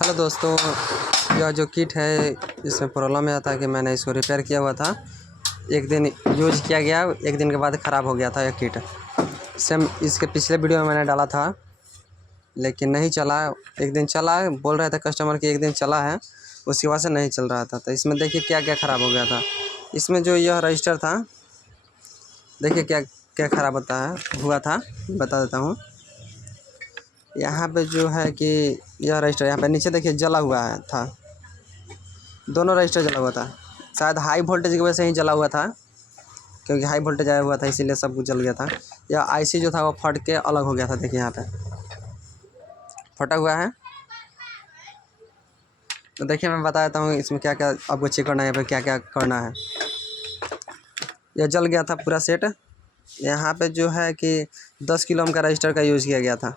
Hello दोस्तों, यह जो किट है इसमें प्रॉब्लम यह था कि मैंने इसको रिपेयर किया हुआ था। एक दिन यूज किया गया, एक दिन के बाद ख़राब हो गया था यह किट। सेम इसके पिछले वीडियो में मैंने डाला था लेकिन नहीं चला। एक दिन चला, बोल रहे थे कस्टमर कि एक दिन चला है, उसकी वजह से नहीं चल रहा था। तो इसमें देखिए क्या क्या ख़राब हो गया था। इसमें जो यह रजिस्टर था, देखिए क्या क्या ख़राब हुआ था, बता देता हूँ। यहाँ पे जो है कि यह रजिस्टर यहाँ पे नीचे देखिए जला हुआ था। दोनों रजिस्टर जला हुआ था, शायद हाई वोल्टेज की वजह से ही जला हुआ था, क्योंकि हाई वोल्टेज आया हुआ था इसीलिए सब कुछ जल गया था। यह आईसी जो था वो फट के अलग हो गया था। देखिए यहाँ पे फटा हुआ है। तो देखिए मैं बता देता हूँ इसमें क्या क्या आपको चेक करना है, यहाँ पे क्या क्या करना है। यह जल गया था पूरा सेट। यहाँ पे जो है कि 10 किलो ओम का रजिस्टर का यूज़ किया गया था,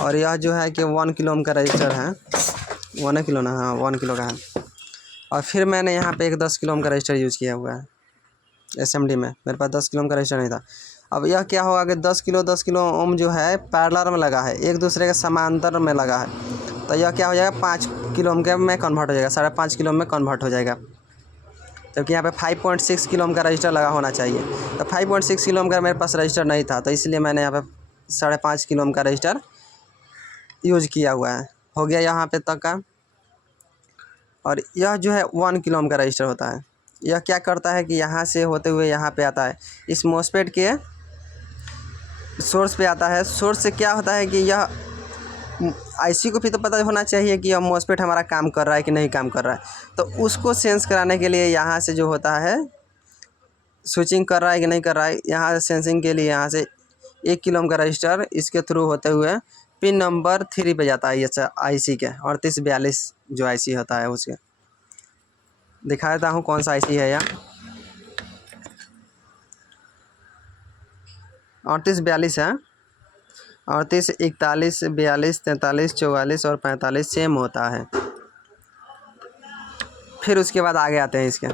और यह जो है कि 1 किलो ओम का रजिस्टर है। 1 किलो ना, हाँ 1 किलो का है। और फिर मैंने यहाँ पे एक 10 किलो ओम का रजिस्टर यूज़ किया हुआ है एसएमडी में। मेरे पास 10 किलो ओम का रजिस्टर नहीं था। अब यह क्या होगा कि 10 किलो ओम जो है पैरेलल में लगा है, एक दूसरे के समांतर में लगा है। तो यह क्या हो जाएगा, 5 किलो ओम के में कन्वर्ट हो जाएगा, 5.5 किलो ओम में कन्वर्ट हो जाएगा। क्योंकि यहाँ पे 5.6 किलो ओम का रजिस्टर लगा होना चाहिए। तो 5.6 किलो ओम का मेरे पास रजिस्टर नहीं था, तो इसलिए मैंने यहाँ पे 5.5 किलो ओम का रजिस्टर यूज किया हुआ है। हो गया यहाँ पे तक का। और यह जो है 1 किलो ओम का रजिस्टर होता है। यह क्या करता है कि यहाँ से होते हुए यहाँ पे आता है, इस मॉसफेट के सोर्स पे आता है। सोर्स से क्या होता है कि यह आईसी को भी तो पता होना चाहिए कि यह मॉसफेट हमारा काम कर रहा है कि नहीं काम कर रहा है। तो उसको सेंस कराने के लिए यहाँ से जो होता है, स्विचिंग कर रहा है कि नहीं कर रहा है, यहाँ सेंसिंग के लिए यहाँ से 1 किलो ओम का रजिस्टर इसके थ्रू होते हुए पिन नंबर 3 पे जाता है। ये आईसी के 3842 जो आईसी होता है उसके दिखा देता हूँ कौन सा आईसी है। यहाँ 3842 है। 38, 41, 42, 43, 44 और 45 सेम होता है। फिर उसके बाद आगे आते हैं इसके।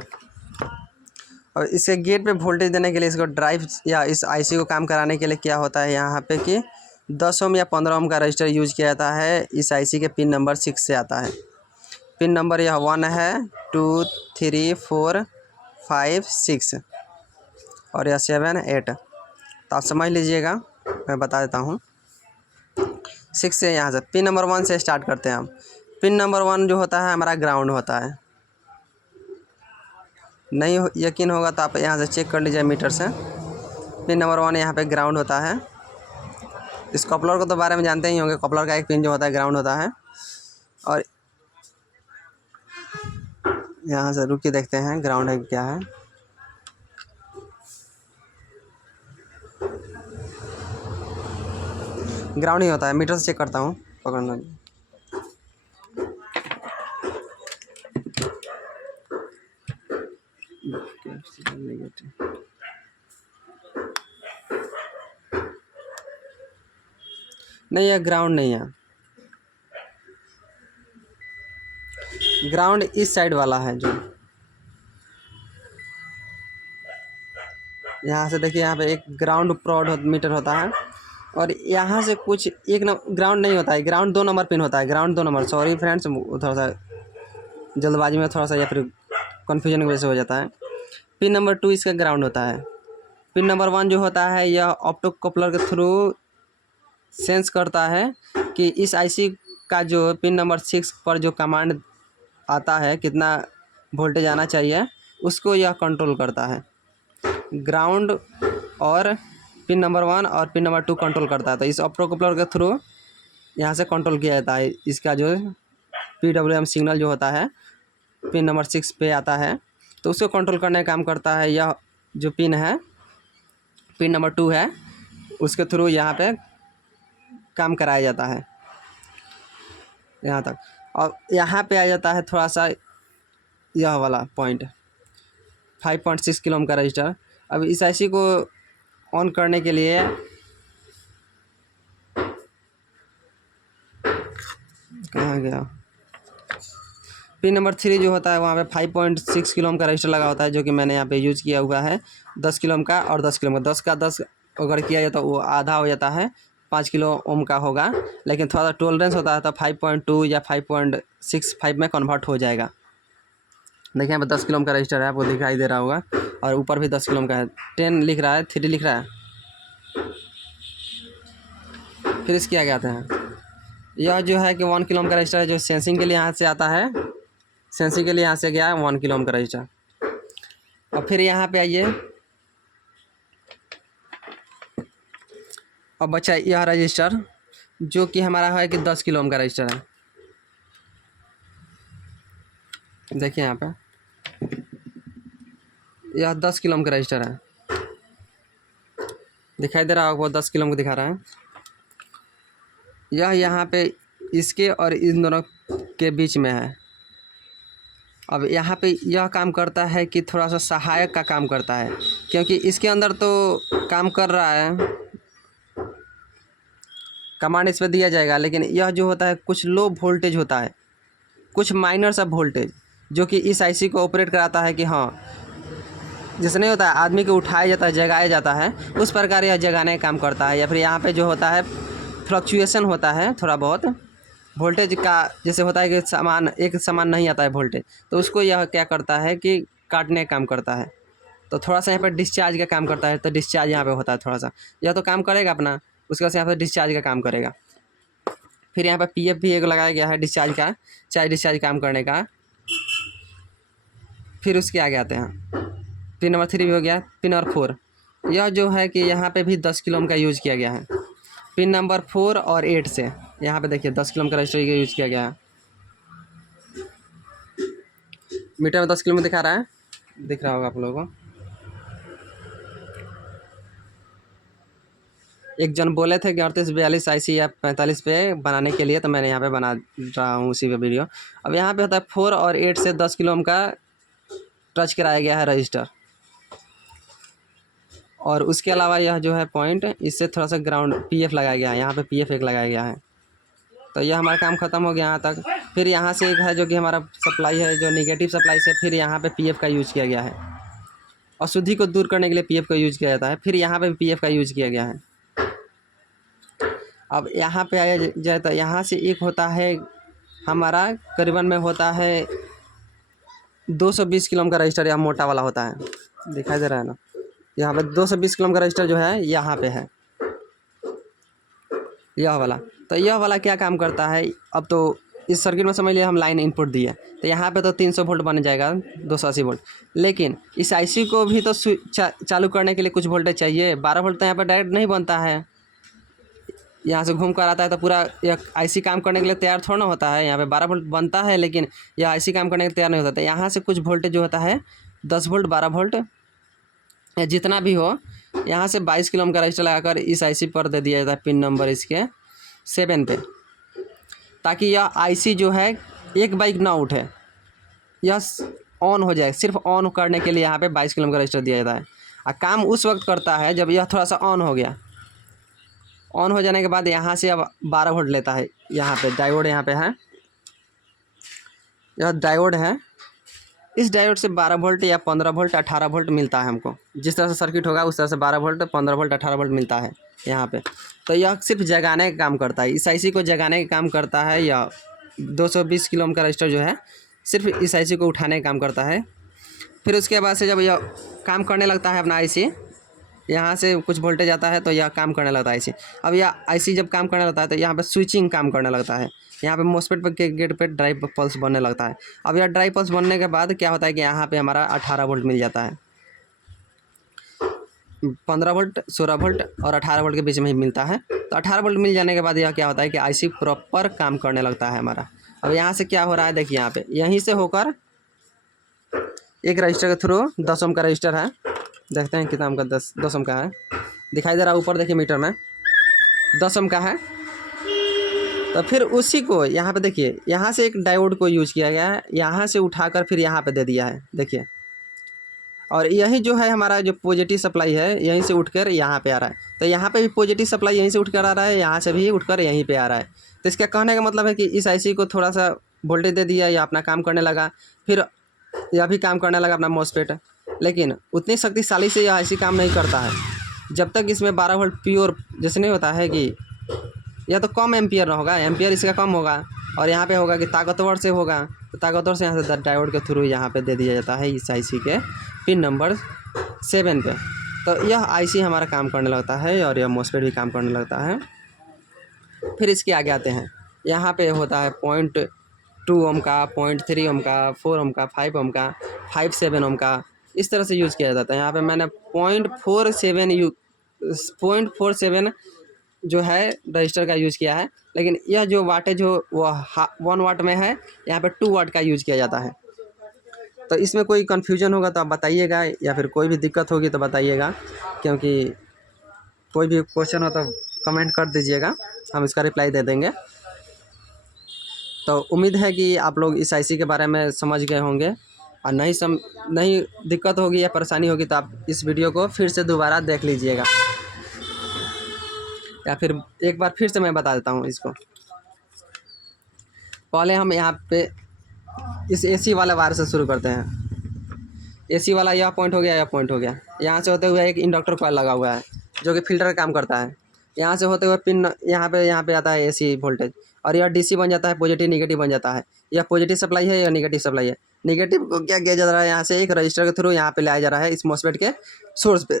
और इसके गेट पे वोल्टेज देने के लिए, इसको ड्राइव या इस आईसी को काम कराने के लिए क्या होता है यहाँ पे कि 10 ओम या 15 ओम का रजिस्टर यूज किया जाता है। इस आईसी के पिन नंबर 6 से आता है। पिन नंबर यह 1 है, 2, 3, 4, 5, 6 और यह 7, 8। तो आप समझ लीजिएगा, मैं बता देता हूँ। 6 से यहाँ से पिन नंबर 1 से स्टार्ट करते हैं हम। पिन नंबर 1 जो होता है हमारा ग्राउंड होता है। नहीं यकीन होगा तो आप यहाँ से चेक कर लीजिए मीटर से। पिन नंबर 1 यहाँ पे ग्राउंड होता है। इस कपलर को तो बारे में जानते ही होंगे, कपलर का एक पिन जो होता है ग्राउंड होता है। और यहाँ से रुक के देखते हैं ग्राउंड है क्या है। ग्राउंड ही होता है, मीटर से चेक करता हूँ, पकड़ना। नहीं, यह ग्राउंड नहीं है। ग्राउंड इस साइड वाला है, जो यहाँ से देखिए, यहाँ पे एक ग्राउंड प्रॉड मीटर होता है। और यहाँ से कुछ एक ग्राउंड नहीं होता है, ग्राउंड 2 नंबर पिन होता है। ग्राउंड 2 नंबर, सॉरी फ्रेंड्स, थोड़ा सा जल्दबाजी में थोड़ा सा या फिर कन्फ्यूजन की वजह से हो जाता है। पिन नंबर 2 इसका ग्राउंड होता है। पिन नंबर 1 जो होता है यह ऑप्टो कपलर के थ्रू सेंस करता है कि इस आईसी का जो पिन नंबर 6 पर जो कमांड आता है, कितना वोल्टेज आना चाहिए, उसको यह कंट्रोल करता है। ग्राउंड और पिन नंबर 1 और पिन नंबर 2 कंट्रोल करता है। तो इस ऑप्टो कपलर के थ्रू यहाँ से कंट्रोल किया जाता है। इसका जो PWM सिग्नल जो होता है पिन नंबर 6 पे आता है, तो उसको कंट्रोल करने का काम करता है। यह जो पिन है, पिन नंबर 2 है, उसके थ्रू यहाँ पे काम कराया जाता है यहाँ तक। और यहाँ पे आ जाता है थोड़ा सा यह वाला पॉइंट, 5.6 किलो ओम का रजिस्टर। अब इस आईसी को ऑन करने के लिए कहाँ गया, पिन नंबर 3 जो होता है वहाँ पे 5.6 किलो ओम का रजिस्टर लगा होता है, जो कि मैंने यहाँ पे यूज किया हुआ है। 10 किलो ओम का और 10 किलो ओम का, 10 का 10 अगर किया जाए तो वो आधा हो जाता है, 5 किलो ओम का होगा, लेकिन थोड़ा सा टॉलरेंस होता है तो 5.2 या 5.65 में कन्वर्ट हो जाएगा। देखिए यहाँ पे 10 किलो ओम का रजिस्टर है, आपको दिखाई दे रहा होगा, और ऊपर भी 10 किलो ओम का है। 10 लिख रहा है, 3 लिख रहा है। फिर इसके आगे आते हैं, यह जो है कि 1 किलो ओम का रजिस्टर है, जो सेंसिंग के लिए यहाँ से आता है। सेंसिंग के लिए यहाँ से गया है 1 किलो ओम का रजिस्टर। और फिर यहाँ पे आइए, अब बचा यह रजिस्टर जो कि हमारा है कि 10 किलो ओम का रजिस्टर है। देखिए यहाँ पे यह 10 किलो ओम का रजिस्टर है, दिखाई दे रहा होगा, 10 किलो ओम को दिखा रहा है। यह यहाँ पे इसके और इन दोनों के बीच में है। अब यहाँ पे यह काम करता है कि थोड़ा सा सहायक का काम करता है, क्योंकि इसके अंदर तो काम कर रहा है, कमांड इस पर दिया जाएगा, लेकिन यह जो होता है कुछ लो वोल्टेज होता है, कुछ माइनर सा वोल्टेज, जो कि इस आईसी को ऑपरेट कराता है कि हाँ, जैसे नहीं होता है आदमी को उठाया जाता है, जगाया जाता है, उस प्रकार यह जगाने का काम करता है। या फिर यहाँ पे जो होता है फ्लक्चुएसन होता है थोड़ा बहुत वोल्टेज का, जैसे होता है कि एक समान नहीं आता है वोल्टेज, तो उसको यह क्या करता है कि काटने का काम करता है। तो थोड़ा सा यहाँ पर डिस्चार्ज का काम करता है, तो डिस्चार्ज यहाँ पे होता है थोड़ा सा, यह तो काम करेगा अपना, उसके बाद यहाँ पर डिस्चार्ज का काम करेगा। फिर यहाँ पर पीएफ भी एक लगाया गया है डिस्चार्ज का, चाहे डिस्चार्ज काम करने का। फिर उसके आगे आते हैं, पिन नंबर 3 भी हो गया। पिन नंबर 4, यह जो है कि यहाँ पे भी 10 किलो ओम का यूज़ किया गया है। पिन नंबर 4 और 8 से यहाँ पे देखिए 10 किलो ओम का रजिस्टर का यूज़ किया गया है। मीटर में 10 किलो में दिखा रहा है, दिख रहा होगा आप लोगों को। एक जन बोले थे कि 3842 IC या 45 पे बनाने के लिए, तो मैंने यहाँ पे बना रहा हूँ उसी पे वीडियो। अब यहाँ पे होता है 4 और 8 से 10 किलो ओम का टच कराया गया है रजिस्टर। और उसके अलावा यह जो है पॉइंट, इससे थोड़ा सा ग्राउंड पीएफ लगाया गया है, यहाँ पे पीएफ एक लगाया गया है। तो यह हमारा काम ख़त्म हो गया यहाँ तक। फिर यहाँ से एक है जो कि हमारा सप्लाई है, जो निगेटिव सप्लाई से फिर यहाँ पे पीएफ का यूज़ किया गया है। अशुद्धि को दूर करने के लिए पीएफ का यूज़ किया जाता है, फिर यहाँ पे भी पीएफ का यूज़ किया गया है। अब यहाँ पे आया जाए तो यहाँ से एक होता है हमारा, करीबन में होता है 220 किलो ओम का रजिस्टर, यह मोटा वाला होता है, दिखाई दे रहा है ना। यहाँ पे 220 किलो ओम का रजिस्टर जो है यहाँ पे है, यह वाला। तो यह वाला क्या काम करता है, अब तो इस सर्किट में समझ लिया हम लाइन इनपुट दिए, तो यहाँ पे तो 300 वोल्ट बन जाएगा, 280 वोल्ट। लेकिन इस आईसी को भी तो चालू करने के लिए कुछ वोल्टेज चाहिए। 12 वोल्ट तो यहाँ पर डायरेक्ट नहीं बनता है, यहाँ से घूम कर आता है, तो पूरा यह आईसी काम करने के लिए तैयार थोड़ा ना होता है। यहाँ पे 12 वोल्ट बनता है, लेकिन यह आईसी काम करने के लिए तैयार नहीं होता। यहाँ से कुछ वोल्टेज जो होता है 10 वोल्ट 12 वोल्ट या जितना भी हो, यहाँ से 22 किलो ओम का रजिस्टर लगाकर इस आईसी पर दे दिया जाता है, पिन नंबर इसके 7 पे, ताकि यह आईसी जो है एक बाइक ना उठे, यह ऑन हो जाए। सिर्फ ऑन करने के लिए यहाँ पे 22 किलो ओम का रजिस्टर दिया जाता है। और काम उस वक्त करता है जब यह थोड़ा सा ऑन हो गया। ऑन हो जाने के बाद यहाँ से अब 12 वोल्ट लेता है। यहाँ पे डायोड यहाँ पे है, यह डायोड है, इस डायोड से 12 वोल्ट या 15 वोल्ट 18 वोल्ट मिलता है हमको। जिस तरह से सर्किट होगा उस तरह से 12 वोल्ट 15 वोल्ट 18 वोल्ट मिलता है यहाँ पे। तो यह सिर्फ जगाने का काम करता है, इस आईसी को जगाने का काम करता है। यह 220 किलो ओम का रजिस्टर जो है सिर्फ इस आईसी को उठाने का काम करता है। फिर उसके बाद से जब यह काम करने लगता है अपना आईसी, यहाँ से कुछ वोल्टेज आता है तो यह काम करने लगता है आईसी। अब यह आईसी जब काम करने लगता है तो यहाँ पे स्विचिंग काम करने लगता है। यहाँ पे मोस्फेट के गेट पे ड्राइव पल्स बनने लगता है। अब यह ड्राइव पल्स बनने के बाद क्या होता है कि यहाँ पे हमारा 18 वोल्ट मिल जाता है। 15 वोल्ट 16 वोल्ट और 18 वोल्ट के बीच में ही मिलता है। तो 18 वोल्ट मिल जाने के बाद यह क्या होता है कि आईसी प्रॉपर काम करने लगता है हमारा। अब यहाँ से क्या हो रहा है देखिए, यहाँ पे यहीं से होकर एक रजिस्टर के थ्रू 10 ओम का रजिस्टर है, देखते हैं कितना ओम का 10 ओम का है, दिखाई दे रहा है ऊपर देखिए मीटर में 10 ओम का है। तो फिर उसी को यहाँ पे देखिए, यहाँ से एक डायोड को यूज़ किया गया है, यहाँ से उठाकर फिर यहाँ पे दे दिया है देखिए। और यही जो है हमारा जो पॉजिटिव सप्लाई है यहीं से उठकर यहाँ पे आ रहा है। तो यहाँ पे भी पॉजिटिव सप्लाई यहीं से उठकर आ रहा है, यहाँ से भी उठकर यहीं पे आ रहा है। तो इसका कहने का मतलब है कि इस आईसी को थोड़ा सा वोल्टेज दे दिया, या अपना काम करने लगा, फिर यह भी काम करने लगा अपना मॉसफेट। लेकिन उतनी शक्तिशाली से यह आईसी काम नहीं करता है जब तक इसमें 12 वोल्ट प्योर, जैसे नहीं होता है कि यह तो कम एम्पियर होगा, एम्पियर इसका कम होगा। और यहाँ पे होगा कि ताकतवर से होगा, तो ताकतवर से यहाँ से डायोड के थ्रू यहाँ पे दे दिया जाता है इस आईसी के पिन नंबर 7 पे। तो यह आईसी हमारा काम करने लगता है और यह मॉसफेट भी काम करने लगता है। फिर इसके आगे आते हैं, यहाँ पे होता है 0.2 ओम का, 0.3 ओम का, 4 ओम का, 5 ओम का, 5.7 ओम का, इस तरह से यूज़ किया जाता है। यहाँ पे मैंने 0.47 जो है रजिस्टर का यूज़ किया है, लेकिन यह जो वाटेज हो वो 1 वाट में है, यहाँ पे 2 वाट का यूज़ किया जाता है। तो इसमें कोई कन्फ्यूजन होगा तो आप बताइएगा, या फिर कोई भी दिक्कत होगी तो बताइएगा, क्योंकि कोई भी क्वेश्चन हो तो कमेंट कर दीजिएगा, हम इसका रिप्लाई दे देंगे। तो उम्मीद है कि आप लोग इस आईसी के बारे में समझ गए होंगे, और नहीं दिक्कत होगी या परेशानी होगी तो आप इस वीडियो को फिर से दोबारा देख लीजिएगा, या फिर एक बार फिर से मैं बता देता हूँ इसको। पहले हम यहाँ पे इस एसी वाले वायर से शुरू करते हैं। एसी वाला यह पॉइंट हो गया, यह पॉइंट हो गया। यहाँ से होते हुए एक इंडक्टर कॉइल लगा हुआ है जो कि फिल्टर का काम करता है। यहाँ से होते हुए पिन यहाँ पे आता है एसी वोल्टेज, और यह डीसी बन जाता है, पॉजिटिव निगेटिव बन जाता है। यह पॉजिटिव सप्लाई है, यह निगेटिव सप्लाई है। निगेटिव को क्या किया जा रहा है, यहाँ से एक रजिस्टर के थ्रू यहाँ पे लाया जा रहा है इस मॉसफेट के सोर्स पे।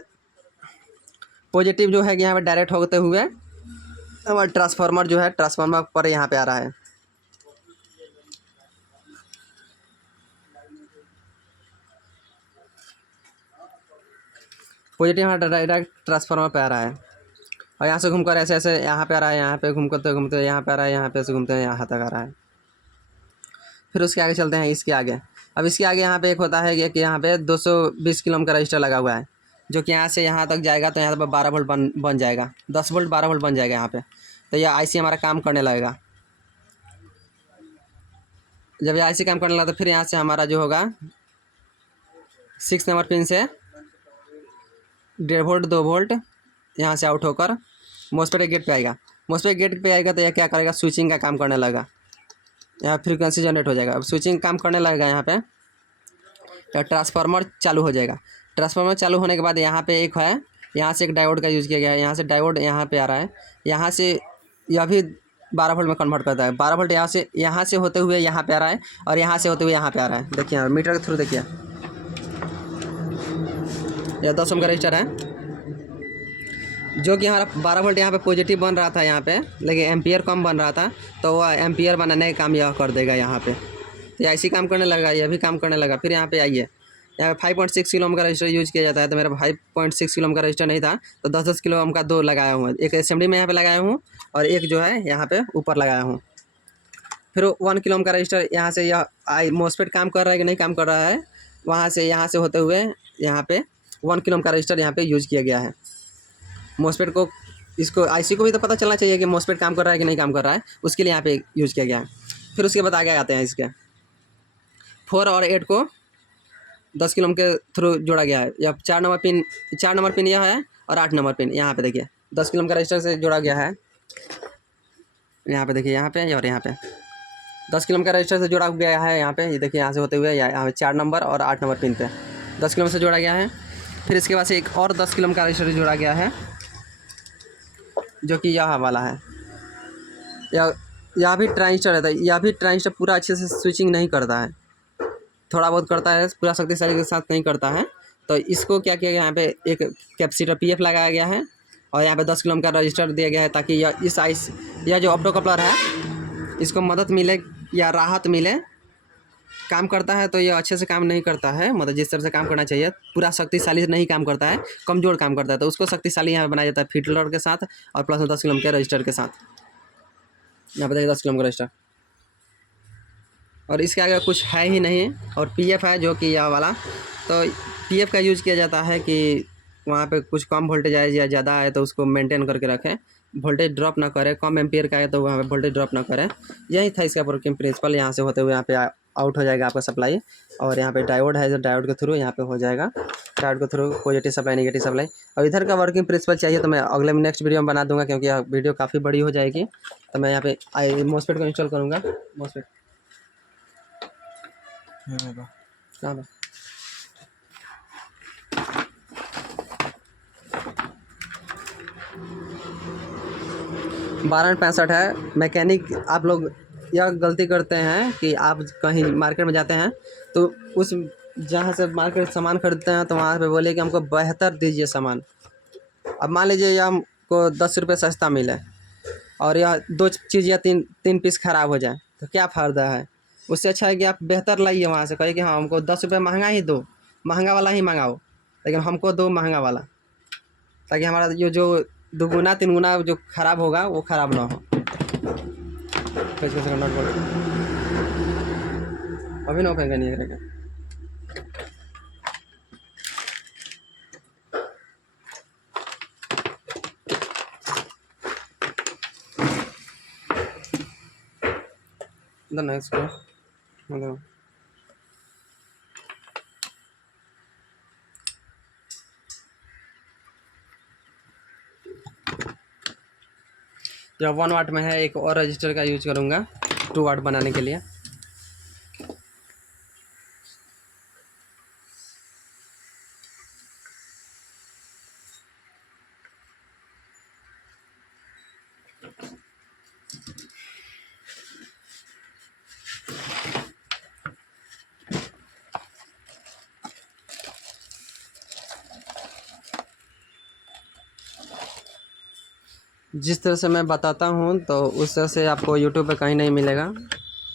पॉजिटिव जो है कि यहाँ पे डायरेक्ट होते हुए हमारा ट्रांसफार्मर जो है, ट्रांसफार्मर पर यहाँ पे आ रहा है। पॉजिटिव यहाँ डायरेक्ट ट्रांसफार्मर पे आ रहा है, और यहाँ से घूमकर ऐसे ऐसे यहाँ पे आ रहा है, यहाँ पे घूमते घूमते यहाँ पे आ रहा है, यहाँ पे से घूमते यहाँ तक आ रहा है। फिर उसके आगे चलते हैं, इसके आगे। अब इसके आगे यहाँ पे एक होता है कि यहाँ पे 220 किलो ओम का रजिस्टर लगा हुआ है, जो कि यहाँ से यहाँ तक जाएगा तो यहाँ पर 12 वोल्ट बन जाएगा, 10 वोल्ट 12 वोल्ट बन जाएगा यहाँ पे। तो यह आईसी हमारा काम करने लगेगा। जब यह आईसी काम करने लगा तो फिर यहाँ से हमारा जो होगा 6 नंबर पिन से 1.5 वोल्ट 2 वोल्ट यहाँ से आउट होकर मॉसफेट गेट पे आएगा। मॉसफेट गेट पे आएगा तो यह क्या करेगा, स्विचिंग का काम करने लगेगा, यहाँ फ्रीक्वेंसी जनरेट हो जाएगा। अब स्विचिंग काम करने लगेगा यहाँ पे, तो ट्रांसफार्मर चालू हो जाएगा। ट्रांसफार्मर चालू होने के बाद यहाँ पे एक है, यहाँ से एक डायोड का यूज़ किया गया है। यहाँ से डायोड यहाँ पे आ रहा है, यहाँ से यह भी 12 वोल्ट में कन्वर्ट करता है। 12 वोल्ट यहाँ से होते हुए यहाँ पे आ रहा है, और यहाँ से होते हुए यहाँ पे आ रहा है। देखिए यहाँ मीटर के थ्रू देखिए, यह 10 ओम का रजिस्टर है, जो कि हमारा 12 वोल्ट यहाँ पे पॉजिटिव बन रहा था यहाँ पे, लेकिन एम्पियर कम बन रहा था, तो वह एम्पियर बनाने का काम यह कर देगा यहाँ पे। तो ऐसी काम करने लगा, यह भी काम करने लगा। फिर यहाँ पे आइए, यहाँ पे 5.6 किलो ओम का रजिस्टर यूज़ किया जाता है। तो मेरा 5.6 किलो ओम का रजिस्टर नहीं था, तो 10-10 किलो ओम का 2 लगाया हूँ। एक असेंबली में यहाँ पे लगाया हूँ, और एक जो है यहाँ पे ऊपर लगाया हूँ। फिर 1 किलो ओम का रजिस्टर यहाँ से, यह मॉसफेट काम कर रहा है कि नहीं काम कर रहा है, वहाँ से होते हुए यहाँ पे 1 किलो ओम का रजिस्टर यहाँ पे यूज़ किया गया है। मॉसफेट को, इसको आईसी को भी तो पता चलना चाहिए कि मॉसफेट काम कर रहा है कि नहीं काम कर रहा है, उसके लिए यहाँ पे यूज़ किया गया है। फिर उसके बाद आगे आते हैं, इसके 4 और 8 को 10 किलो ओम के थ्रू जोड़ा गया है। यह 4 नंबर पिन यह है, और 8 नंबर पिन यहाँ पे देखिए 10 किलो ओम का रजिस्टर से जोड़ा गया है। यहाँ पे देखिए, यहाँ पे और यहाँ पे 10 किलो ओम का रजिस्टर से जोड़ा गया है। यहाँ पे ये देखिए, यहाँ से होते हुए यहाँ पे 4 नंबर और 8 नंबर पिन पे 10 किलो ओम से जोड़ा गया है। फिर इसके बाद से एक और 10 किलो ओम का रजिस्टर जोड़ा गया है, जो कि यह वाला है। यह भी ट्रांजिस्टर रहता है। यह भी ट्रांजिस्टर पूरा अच्छे से स्विचिंग नहीं करता है, थोड़ा बहुत करता है, पूरा शक्तिशाली के साथ नहीं करता है। तो इसको क्या किया गया, यहाँ पे एक कैपेसिटर पीएफ लगाया गया है, और यहाँ पे 10 किलो ओम का रजिस्टर दिया गया है, ताकि यह जो ऑप्टो कपलर है, इसको मदद मिले या राहत मिले। काम करता है तो ये अच्छे से काम नहीं करता है, मतलब जिस तरह से काम करना चाहिए, पूरा शक्तिशाली नहीं काम करता है, कमज़ोर काम करता है। तो उसको शक्तिशाली यहाँ बनाया जाता है फिल्टर के साथ, और प्लस में 10 किलो ओम के रजिस्टर के साथ। यहाँ पर देखिए 10 किलो ओम का रजिस्टर, और इसके आगे कुछ है ही नहीं। और पीएफ है, जो कि यह वाला। तो पीएफ का यूज़ किया जाता है कि वहाँ पे कुछ कम वोल्टेज आए या ज़्यादा आए तो उसको मेंटेन करके रखें, वोल्टेज ड्रॉप ना करे। कम एम्पियर का है तो वहाँ पे वोल्टेज ड्रॉप ना करे। यही था इसका वर्किंग प्रिंसिपल। यहाँ से होते हुए यहाँ पे आउट हो जाएगा आपका सप्लाई, और यहाँ पे डायोड है, जो डायोड के थ्रू यहाँ पे हो जाएगा, डायोड के through positive supply negative supply. और इधर का वर्किंग प्रिंसिपल चाहिए तो मैं अगले नेक्स्ट वीडियो में बना दूंगा, क्योंकि यह वीडियो काफ़ी बड़ी हो जाएगी। तो मैं यहाँ पे मॉसफेट को इंस्टॉल करूँगा। मॉसफेट कहाँ बा? 1265 है। मैकेनिक आप लोग यह गलती करते हैं कि आप कहीं मार्केट में जाते हैं तो उस जहाँ से मार्केट सामान खरीदते हैं तो वहाँ पे बोलिए कि हमको बेहतर दीजिए सामान। अब मान लीजिए यह हमको 10 रुपये सस्ता मिले और यह 2 चीज़ या तीन तीन पीस ख़राब हो जाए तो क्या फ़ायदा है। उससे अच्छा है कि आप बेहतर लाइए वहाँ से, कहिए कि हाँ हमको 10 रुपये महंगा ही दो, महंगा वाला ही मंगाओ, लेकिन हमको दो महंगा वाला, ताकि हमारा ये जो 2 गुना 3 गुना जो ख़राब होगा वो ख़राब ना हो। अभी ना ओपन करनी है। इसको मतलब जब 1 वाट में है, एक और रजिस्टर का यूज करूँगा 2 वाट बनाने के लिए। जिस तरह से मैं बताता हूँ तो उस तरह से आपको यूट्यूब पे कहीं नहीं मिलेगा,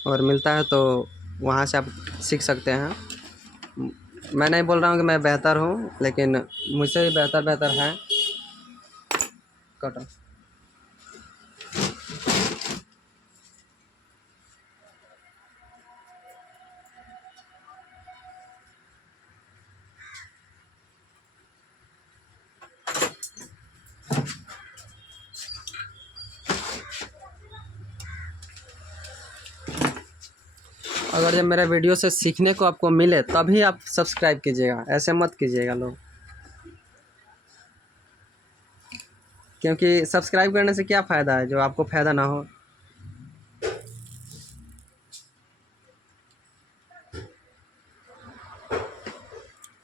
और मिलता है तो वहाँ से आप सीख सकते हैं। मैं नहीं बोल रहा हूँ कि मैं बेहतर हूँ, लेकिन मुझसे भी बेहतर है। कटो। अगर जब मेरा वीडियो से सीखने को आपको मिले तभी आप सब्सक्राइब कीजिएगा, ऐसे मत कीजिएगा लोग, क्योंकि सब्सक्राइब करने से क्या फ़ायदा है जो आपको फ़ायदा ना हो।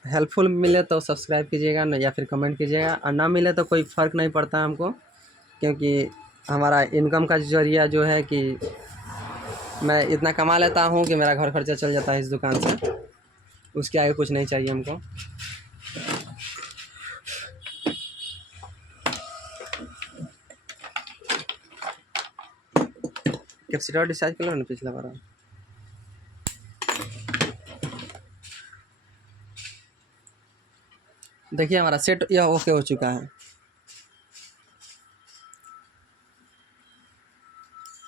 हेल्पफुल मिले तो सब्सक्राइब कीजिएगा ना, या फिर कमेंट कीजिएगा, और ना मिले तो कोई फ़र्क नहीं पड़ता हमको, क्योंकि हमारा इनकम का ज़रिया जो है कि मैं इतना कमा लेता हूँ कि मेरा घर खर्चा चल जाता है इस दुकान से, उसके आगे कुछ नहीं चाहिए हमको। कैपेसिटर डिस्चार्ज कर लो ना पिछला बार। देखिए हमारा सेट यह ओके हो चुका है।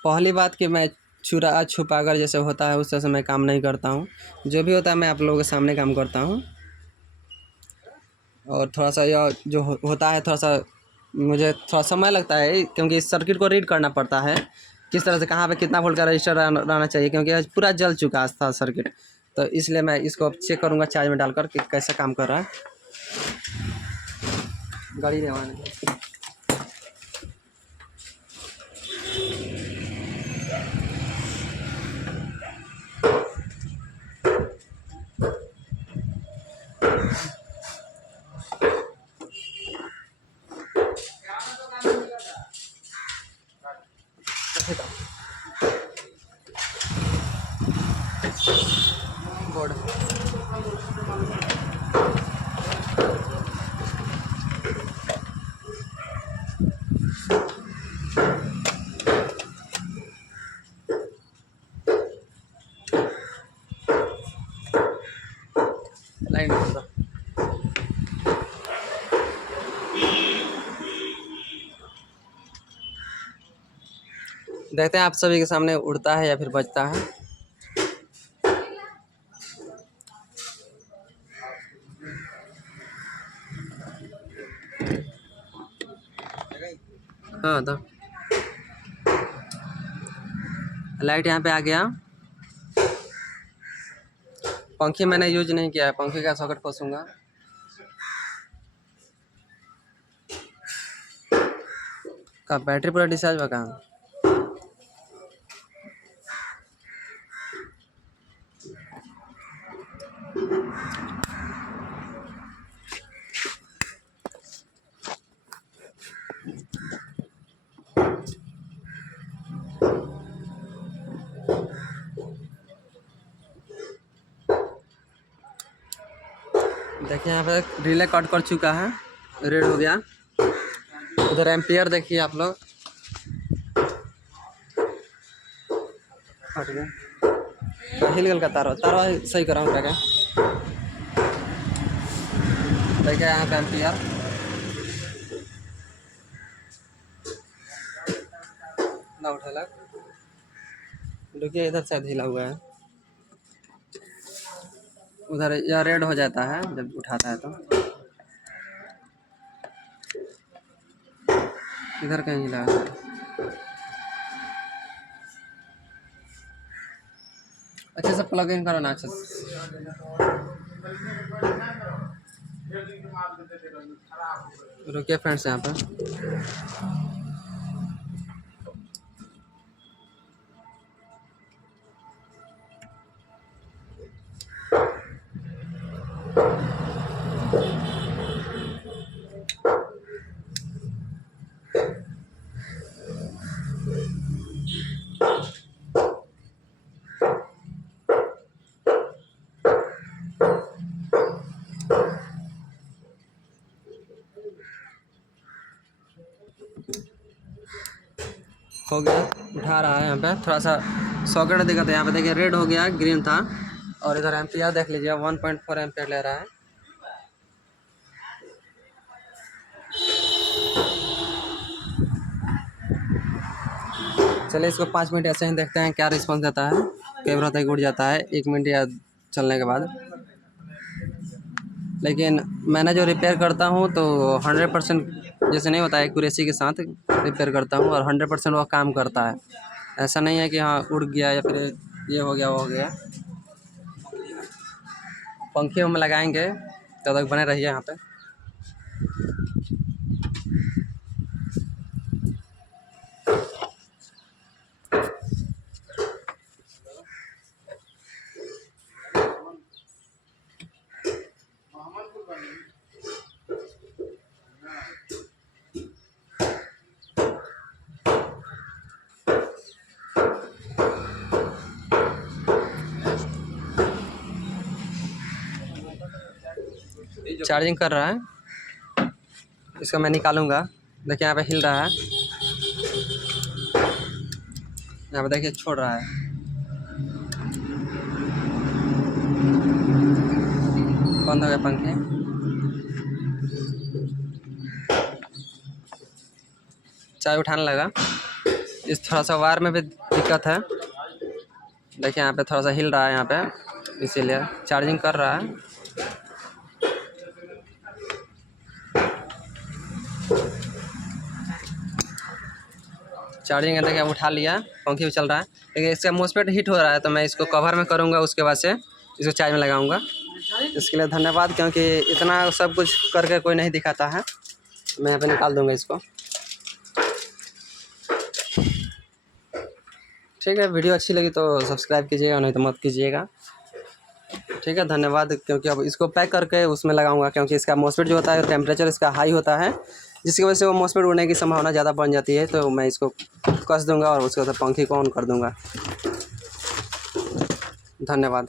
पहली बात कि मैं चुरा छुपाकर जैसे होता है उस तरह से मैं काम नहीं करता हूँ। जो भी होता है मैं आप लोगों के सामने काम करता हूँ। और थोड़ा सा यह जो होता है, थोड़ा सा मुझे थोड़ा समय लगता है, क्योंकि इस सर्किट को रीड करना पड़ता है किस तरह से, कहाँ पे कितना वोल्ट का रजिस्टर रहना चाहिए, क्योंकि आज पूरा जल चुका था सर्किट। तो इसलिए मैं इसको अब चेक करूँगा चार्ज में डालकर कि कैसे काम कर रहा है। गाड़ी नहीं बोर्ड लाइन देखते हैं आप सभी के सामने उड़ता है या फिर बजता है। हाँ तो लाइट यहाँ पे आ गया। पंखे मैंने यूज नहीं किया है, पंखे का सॉकेट खोसूंगा। का बैटरी पूरा डिस्चार्ज हुआ कहाँ। देखिए यहाँ पे रिले कट कर चुका है, रेड हो गया। उधर एम्पियर देखिए आप लोग, हट गया, हिल गल का तार सही कराऊँ क्या? देखिए यहाँ पे एम्पियर ना उठा, देखिए इधर शायद हिला हुआ है, उधर यह रेड हो जाता है जब उठाता है तो। इधर कहीं हिला है, अच्छे से प्लग इन करो ना अच्छे से। रुकिए फ्रेंड्स यहाँ पे, हो गया, उठा रहा है। यहाँ पे थोड़ा सा सॉकेट दिखा था, यहाँ पे देखिए रेड हो गया, ग्रीन था। और इधर एम्पियर देख लीजिए 1.4 एम्पियर ले रहा है। चलिए इसको 5 मिनट ऐसे ही देखते हैं क्या रिस्पॉन्स देता है। कैमरा तक उड़ जाता है 1 मिनट या चलने के बाद। लेकिन मैंने जो रिपेयर करता हूँ तो 100% जैसे नहीं होता है, एक्यूरेसी के साथ रिपेयर करता हूँ और 100% वह काम करता है। ऐसा नहीं है कि हाँ उड़ गया या फिर ये हो गया वो हो गया। पंखे हम लगाएंगे, तब तक बने रहिए यहाँ पे। चार्जिंग कर रहा है, इसको मैं निकालूंगा। देखिए यहाँ पे हिल रहा है, यहाँ पे देखिए छोड़ रहा है। बंद हो गए पंखे। चाय उठाने लगा। इस थोड़ा सा वायर में भी दिक्कत है, देखिए यहाँ पे थोड़ा सा हिल रहा है यहाँ पे, इसीलिए चार्जिंग कर रहा है। चार्जिंग देखिए उठा लिया, पंखे भी चल रहा है। देखिए इसका मोस्फेट हीट हो रहा है, तो मैं इसको कवर में करूँगा, उसके बाद से इसको चार्ज में लगाऊंगा। इसके लिए धन्यवाद, क्योंकि इतना सब कुछ करके कोई नहीं दिखाता है। मैं यहाँ पे निकाल दूँगा इसको। ठीक है, वीडियो अच्छी लगी तो सब्सक्राइब कीजिएगा, नहीं तो मत कीजिएगा। ठीक है, धन्यवाद। क्योंकि अब इसको पैक करके उसमें लगाऊंगा, क्योंकि इसका मोस्फेट जो होता है टेम्परेचर इसका हाई होता है, जिसकी वजह से वो मोस्फेट उड़ने की संभावना ज़्यादा बन जाती है। तो मैं इसको कस दूंगा और उसके बाद पंखे को ऑन कर दूंगा। धन्यवाद।